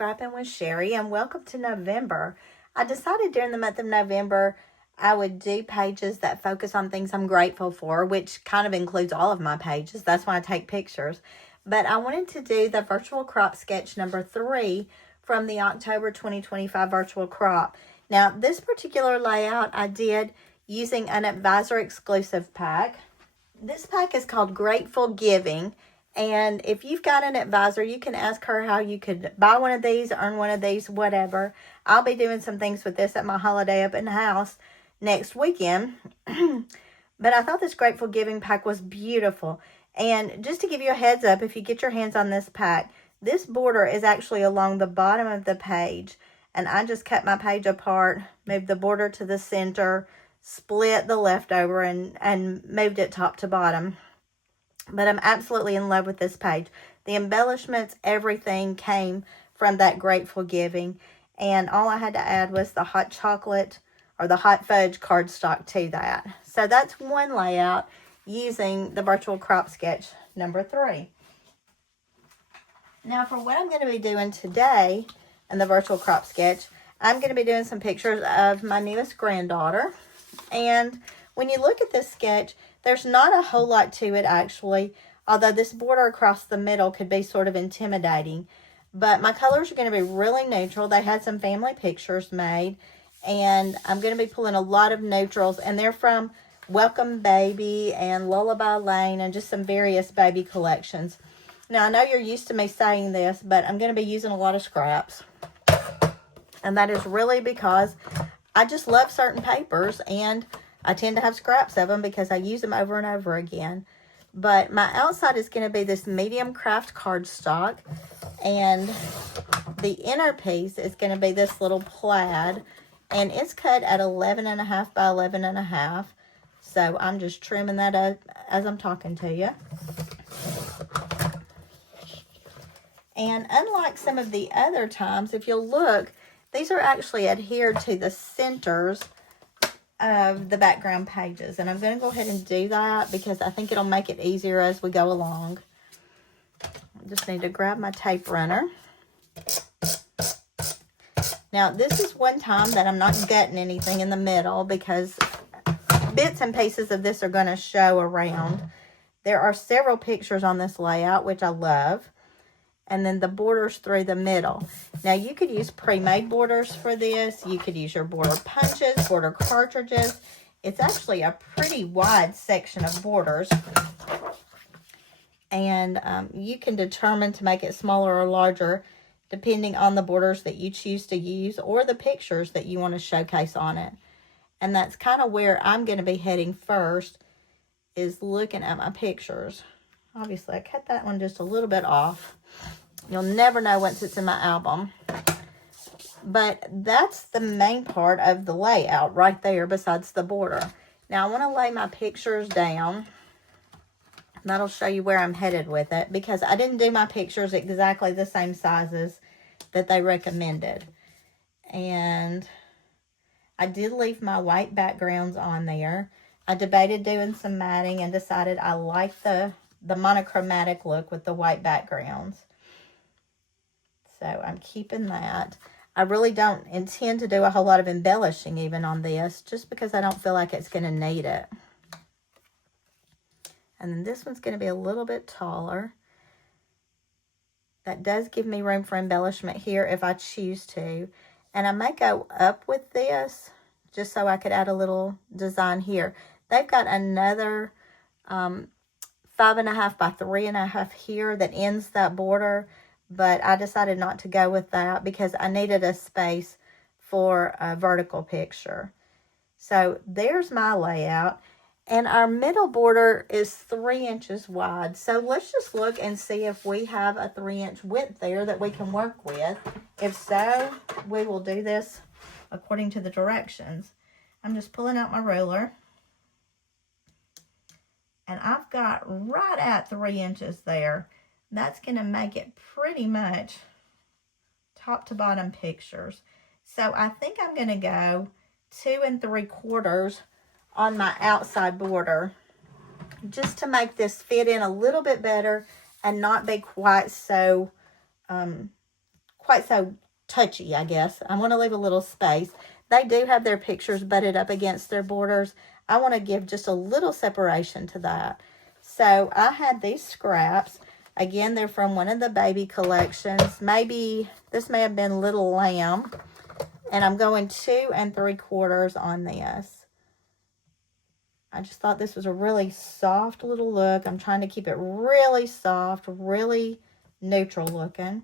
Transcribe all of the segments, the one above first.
Scrappin with Sheri, and welcome to November. I decided during the month of November I would do pages that focus on things I'm grateful for, which kind of includes all of my pages. That's why I take pictures. But I wanted to do the virtual crop sketch number 3 from the October 2025 virtual crop. Now, this particular layout I did using an advisor exclusive pack. This pack is called Grateful Giving. And if you've got an advisor, you can ask her how you could buy one of these, earn one of these, whatever. I'll be doing some things with this at my holiday open house next weekend. But I thought this Grateful Giving pack was beautiful. And just to give you a heads up, if you get your hands on this pack, this border is actually along the bottom of the page. And I just cut my page apart, moved the border to the center, split the leftover, and moved it top to bottom. But I'm absolutely in love with this page. The embellishments, everything came from that Grateful Giving. And all I had to add was the hot chocolate or the hot fudge cardstock to that. So that's one layout using the virtual crop sketch number 3. Now for what I'm going to be doing today in the virtual crop sketch, I'm going to be doing some pictures of my newest granddaughter. And when you look at this sketch, there's not a whole lot to it actually, although this border across the middle could be sort of intimidating. But my colors are going to be really neutral. They had some family pictures made, and I'm going to be pulling a lot of neutrals, and they're from Welcome Baby and Lullaby Lane and just some various baby collections. Now, I know you're used to me saying this, but I'm going to be using a lot of scraps. And that is really because I just love certain papers, and I tend to have scraps of them because I use them over and over again. But my outside is going to be this medium craft cardstock. And the inner piece is going to be this little plaid. And it's cut at 11.5 by 11.5. So I'm just trimming that up as I'm talking to you. And unlike some of the other times, if you'll look, these are actually adhered to the centers of the background pages. And I'm going to go ahead and do that because I think it'll make it easier as we go along. I just need to grab my tape runner. Now, this is one time that I'm not gutting anything in the middle because bits and pieces of this are going to show around. There are several pictures on this layout, which I love. And then the borders through the middle. Now, you could use pre-made borders for this. You could use your border punches, border cartridges. It's actually a pretty wide section of borders. And you can determine to make it smaller or larger depending on the borders that you choose to use or the pictures that you want to showcase on it. And that's kind of where I'm going to be heading first, is looking at my pictures. Obviously, I cut that one just a little bit off. You'll never know once it's in my album. But that's the main part of the layout right there besides the border. Now, I want to lay my pictures down. That'll show you where I'm headed with it, because I didn't do my pictures exactly the same sizes that they recommended. And I did leave my white backgrounds on there. I debated doing some matting and decided I like the monochromatic look with the white backgrounds. So I'm keeping that. I really don't intend to do a whole lot of embellishing even on this, just because I don't feel like it's going to need it. And then this one's going to be a little bit taller. That does give me room for embellishment here if I choose to. And I may go up with this just so I could add a little design here. They've got another 5.5 by 3.5 here that ends that border. But I decided not to go with that because I needed a space for a vertical picture. So there's my layout. And our middle border is 3 inches wide. So let's just look and see if we have a 3-inch width there that we can work with. If so, we will do this according to the directions. I'm just pulling out my ruler. And I've got right at 3 inches there. That's going to make it pretty much top to bottom pictures. So I think I'm going to go 2 3/4 on my outside border, just to make this fit in a little bit better and not be quite so quite so touchy, I guess. I want to leave a little space. They do have their pictures butted up against their borders. I want to give just a little separation to that. So I had these scraps. Again, they're from one of the baby collections. Maybe this may have been Little Lamb. And I'm going 2 3/4 on this. I just thought this was a really soft little look. I'm trying to keep it really soft, really neutral looking.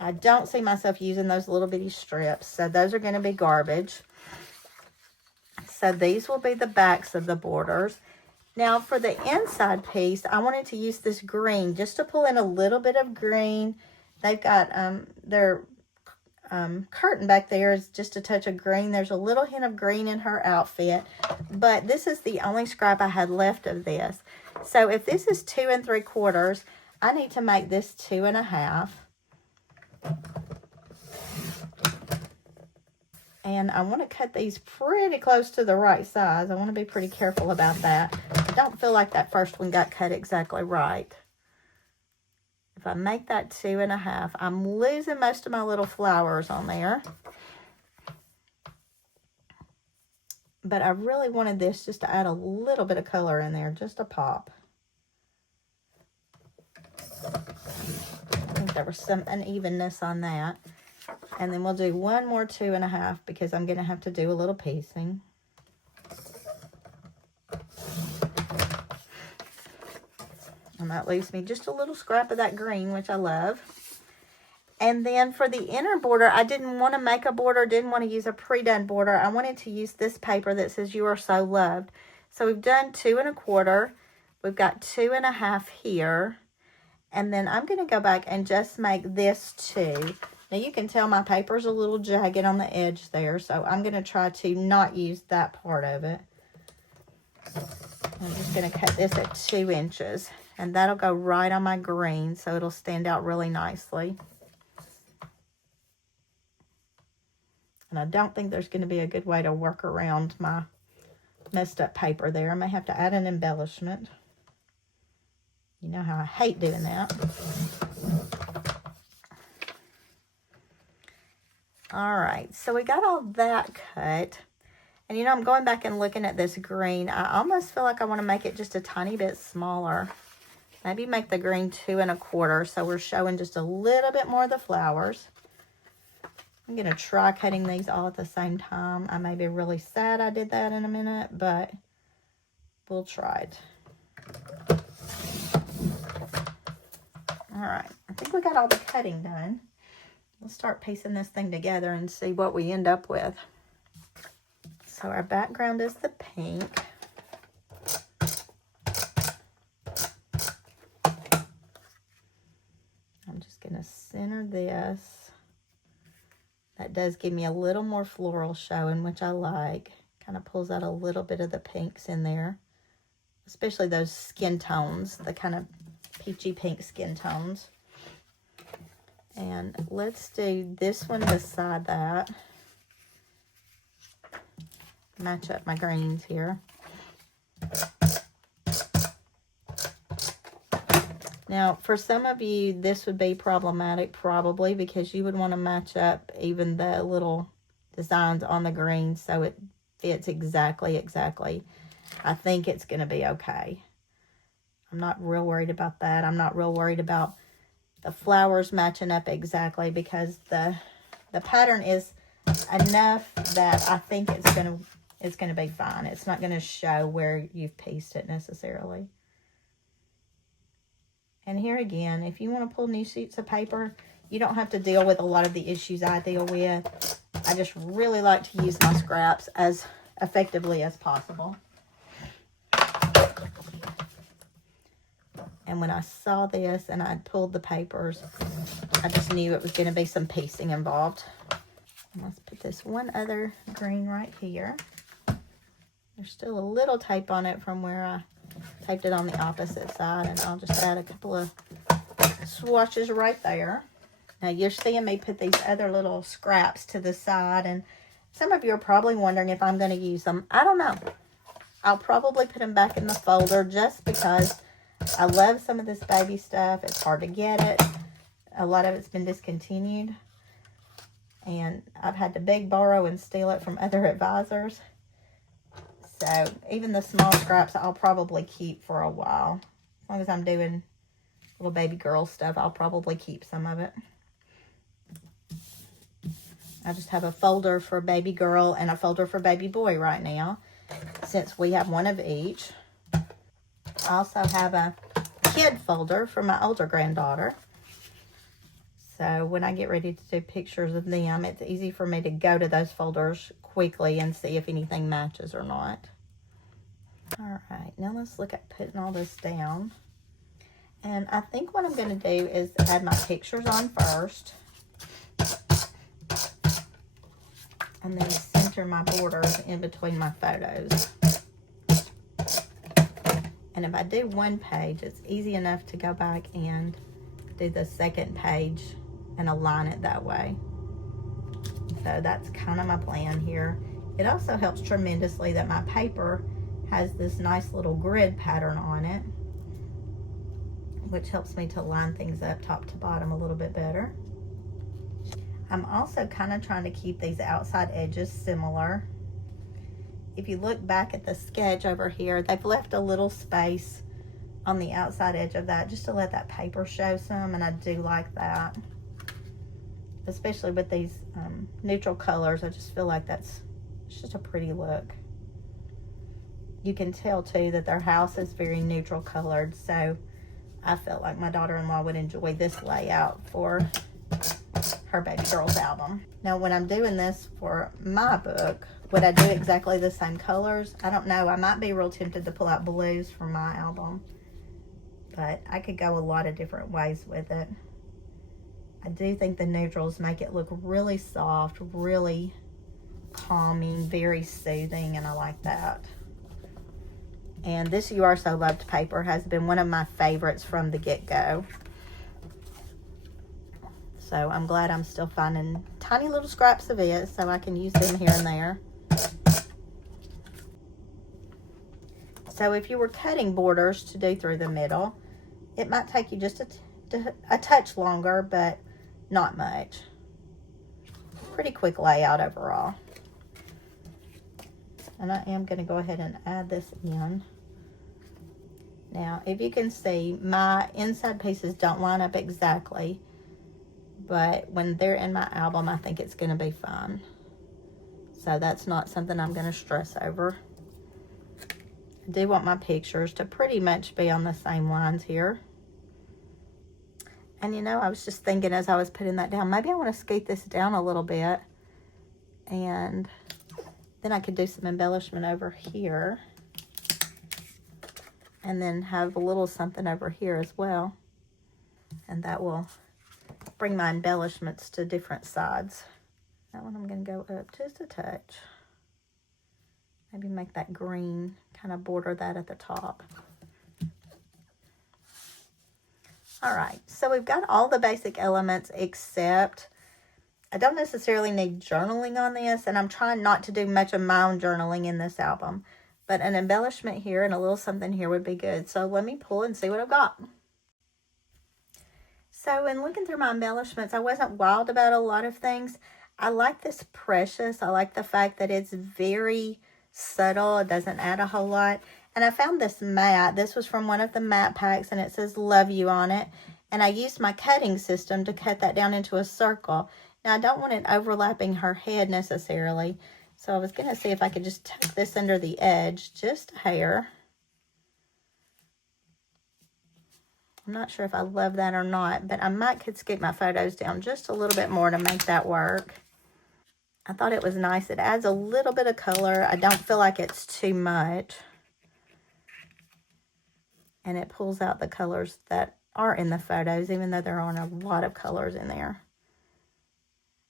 I don't see myself using those little bitty strips, so those are going to be garbage. So these will be the backs of the borders. Now for the inside piece, I wanted to use this green just to pull in a little bit of green. They've got their curtain back there is just a touch of green. There's a little hint of green in her outfit, but this is the only scrap I had left of this. So if this is 2 3/4, I need to make this 2 1/2. And I want to cut these pretty close to the right size. I want to be pretty careful about that. I don't feel like that first one got cut exactly right. If I make that 2 1/2, I'm losing most of my little flowers on there. But I really wanted this just to add a little bit of color in there, just a pop. I think there was some unevenness on that. And then we'll do one more 2 1/2 because I'm going to have to do a little piecing. And that leaves me just a little scrap of that green, which I love. And then for the inner border, I didn't want to make a border, didn't want to use a pre-done border. I wanted to use this paper that says "You Are So Loved." So we've done 2 1/4. We've got 2 1/2 here. And then I'm going to go back and just make this 2. Now you can tell my paper's a little jagged on the edge there, so I'm going to try to not use that part of it. I'm just going to cut this at 2 inches, and that'll go right on my green, so it'll stand out really nicely. And I don't think there's going to be a good way to work around my messed up paper there. I may have to add an embellishment. You know how I hate doing that. All right, so we got all that cut. And, you know, I'm going back and looking at this green. I almost feel like I want to make it just a tiny bit smaller. Maybe make the green 2 1/4, so we're showing just a little bit more of the flowers. I'm going to try cutting these all at the same time. I may be really sad I did that in a minute, but we'll try it. All right, I think we got all the cutting done. Let's start piecing this thing together and see what we end up with. So our background is the pink. I'm just going to center this. That does give me a little more floral showing, which I like. Kind of pulls out a little bit of the pinks in there, especially those skin tones, the kind of peachy pink skin tones. And let's do this one beside that. Match up my greens here. Now, for some of you, this would be problematic probably because you would want to match up even the little designs on the greens so it fits exactly. I think it's going to be okay. I'm not real worried about that. I'm not real worried about the flowers matching up exactly because the pattern is enough that I think it's gonna be fine. It's not gonna show where you've pieced it necessarily. And here again, if you want to pull new sheets of paper, you don't have to deal with a lot of the issues I deal with. I just really like to use my scraps as effectively as possible. And when I saw this and I'd pulled the papers, I just knew it was going to be some piecing involved. And let's put this one other green right here. There's still a little tape on it from where I taped it on the opposite side. And I'll just add a couple of swatches right there. Now you're seeing me put these other little scraps to the side. And some of you are probably wondering if I'm going to use them. I don't know. I'll probably put them back in the folder just because I love some of this baby stuff. It's hard to get it. a lot of it's been discontinued. And I've had to beg, borrow, and steal it from other advisors. So even the small scraps I'll probably keep for a while. As long as I'm doing little baby girl stuff, I'll probably keep some of it. I just have a folder for baby girl and a folder for baby boy right now, since we have one of each. I also have a kid folder for my older granddaughter. So when I get ready to do pictures of them, it's easy for me to go to those folders quickly and see if anything matches or not. All right, now let's look at putting all this down. And I think what I'm going to do is add my pictures on first. And then center my borders in between my photos. And if I do one page, it's easy enough to go back and do the second page and align it that way. So that's kind of my plan here. It also helps tremendously that my paper has this nice little grid pattern on it, which helps me to line things up top to bottom a little bit better. I'm also kind of trying to keep these outside edges similar. If you look back at the sketch over here, they've left a little space on the outside edge of that just to let that paper show some, and I do like that. Especially with these neutral colors, I just feel like it's just a pretty look. You can tell too that their house is very neutral colored, so I felt like my daughter-in-law would enjoy this layout for her baby girl's album. Now when I'm doing this for my book, would I do exactly the same colors? I don't know. I might be real tempted to pull out blues for my album, but I could go a lot of different ways with it. I do think the neutrals make it look really soft, really calming, very soothing, and I like that. And this You Are So Loved paper has been one of my favorites from the get-go. So I'm glad I'm still finding tiny little scraps of it so I can use them here and there. So if you were cutting borders to do through the middle, it might take you just a touch longer, but not much. Pretty quick layout overall. And I am going to go ahead and add this in. Now, if you can see, my inside pieces don't line up exactly, but when they're in my album, I think it's going to be fine. So that's not something I'm going to stress over. I do want my pictures to pretty much be on the same lines here. And you know, I was just thinking as I was putting that down, maybe I want to scoot this down a little bit. And then I could do some embellishment over here. And then have a little something over here as well. And that will bring my embellishments to different sides. That one I'm going to go up just a touch. Maybe make that green, kind of border that at the top. All right, so we've got all the basic elements except I don't necessarily need journaling on this, and I'm trying not to do much of my own journaling in this album. But an embellishment here and a little something here would be good. So let me pull and see what I've got. So in looking through my embellishments, I wasn't wild about a lot of things. I like this precious. I like the fact that it's very subtle. It doesn't add a whole lot. And I found this mat. This was from one of the mat packs, and it says Love You on it. And I used my cutting system to cut that down into a circle. Now, I don't want it overlapping her head necessarily. So I was going to see if I could just tuck this under the edge, just a hair. I'm not sure if I love that or not, but I could scoot my photos down just a little bit more to make that work. I thought it was nice. It adds a little bit of color. I don't feel like it's too much. And it pulls out the colors that are in the photos, even though there aren't a lot of colors in there.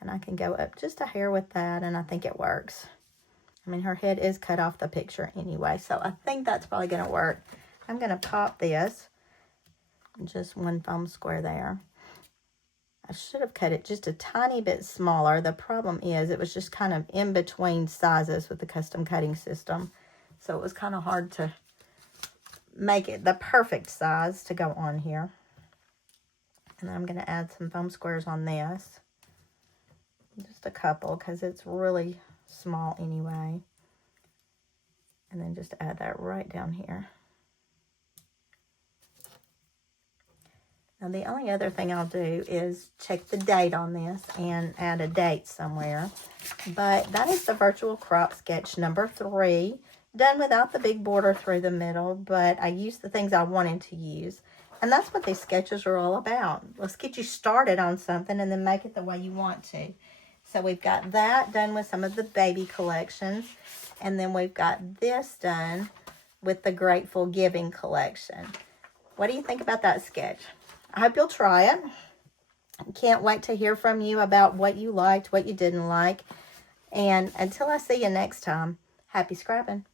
And I can go up just a hair with that, and I think it works. I mean, her head is cut off the picture anyway, so I think that's probably going to work. I'm going to pop this. Just one foam square there. I should have cut it just a tiny bit smaller. The problem is it was just kind of in between sizes with the custom cutting system. So it was kind of hard to make it the perfect size to go on here. And then I'm going to add some foam squares on this. Just a couple, because it's really small anyway. And then just add that right down here. Now the only other thing I'll do is check the date on this and add a date somewhere. But that is the virtual crop sketch number 3. Done without the big border through the middle, but I used the things I wanted to use. And that's what these sketches are all about. Let's get you started on something and then make it the way you want to. So we've got that done with some of the baby collections. And then we've got this done with the Grateful Giving collection. What do you think about that sketch? I hope you'll try it. Can't wait to hear from you about what you liked, what you didn't like. And until I see you next time, happy scrapping.